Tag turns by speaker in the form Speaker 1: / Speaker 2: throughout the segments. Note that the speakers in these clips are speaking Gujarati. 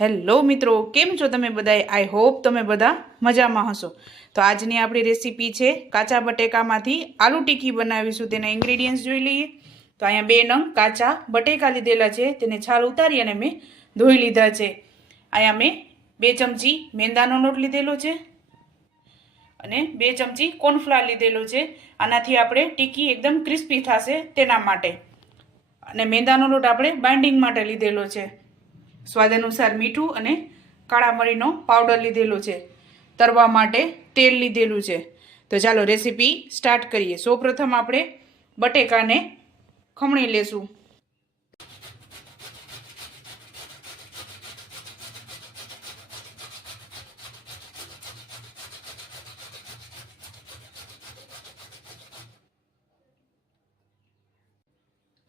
Speaker 1: હેલો મિત્રો, કેમ છો તમે બધાએ આઈ હોપ તમે બધા મજામાં હશો. તો આજની આપણી રેસીપી છે કાચા બટેકામાંથી આલુ ટીકી બનાવીશું, તેના ઇન્ગ્રેડિયન્ટ્સ જોઈ લઈએ. તો અહીંયા બે નંગ કાચા બટેકા લીધેલા છે, તેને છાલ ઉતારી અને મેં ધોઈ લીધા છે. અહીંયા મેં બે ચમચી મેંદાનો લોટ લીધેલો છે અને બે ચમચી કોર્નફ્લાર લીધેલો છે. આનાથી આપણે ટીકી એકદમ ક્રિસ્પી થશે તેના માટે. અને મેંદાનો લોટ આપણે બાઇન્ડિંગ માટે લીધેલો છે. સ્વાદ અનુસાર મીઠું અને કાળા મરીનો પાવડર લીધેલો છે. તરવા માટે તેલ લીધેલું છે. તો ચાલો રેસીપી સ્ટાર્ટ કરીએ. સૌપ્રથમ આપણે બટેકાને ખમણી લેશું.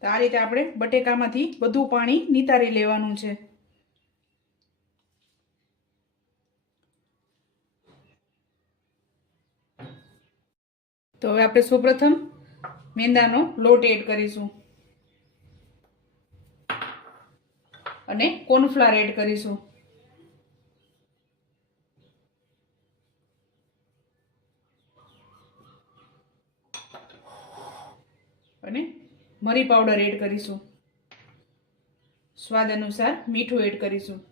Speaker 1: તો આ રીતે આપણે બટેકામાંથી બધું પાણી નિતારી લેવાનું છે. તો હવે આપણે સૌપ્રથમ મેંદાનો લોટ એડ કરીશું. અને કોર્નફ્લાવર એડ કરીશું. અને મરી પાવડર એડ કરીશું. સ્વાદ અનુસાર મીઠું એડ કરીશું.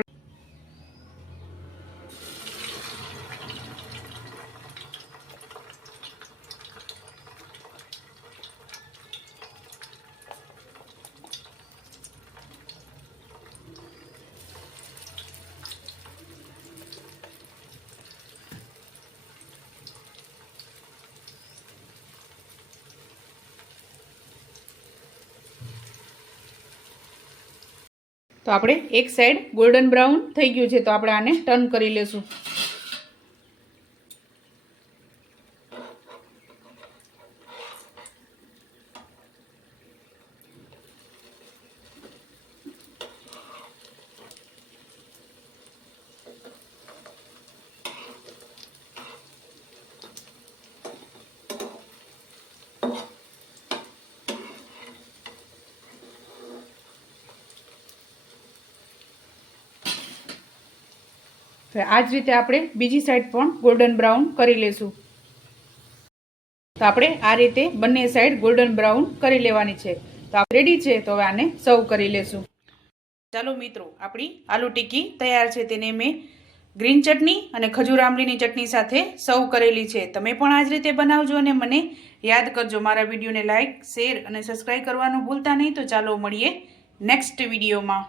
Speaker 1: તો આપણે એક સાઈડ ગોલ્ડન બ્રાઉન થઈ ગયું છે. તો આપણે આને ટર્ન કરી લેશું. તો આ જ રીતે આપણે બીજી સાઈડ પણ ગોલ્ડન બ્રાઉન કરી લેશું. તો આપણે આ રીતે બંને સાઈડ ગોલ્ડન બ્રાઉન કરી લેવાની છે. તો આ રેડી છે, તો હવે આને સર્વ કરી લેશું. ચાલો મિત્રો, આપણી આલુ ટીકી તૈયાર છે. તેને મેં ગ્રીન ચટણી અને ખજૂર આંબલીની ચટણી સાથે સર્વ કરેલી છે. તમે પણ આ જ રીતે બનાવજો અને મને યાદ કરજો. મારા વિડીયોને લાઇક શેર અને સબસ્ક્રાઈબ કરવાનું ભૂલતા નહીં. તો ચાલો મળીએ નેક્સ્ટ વિડીયોમાં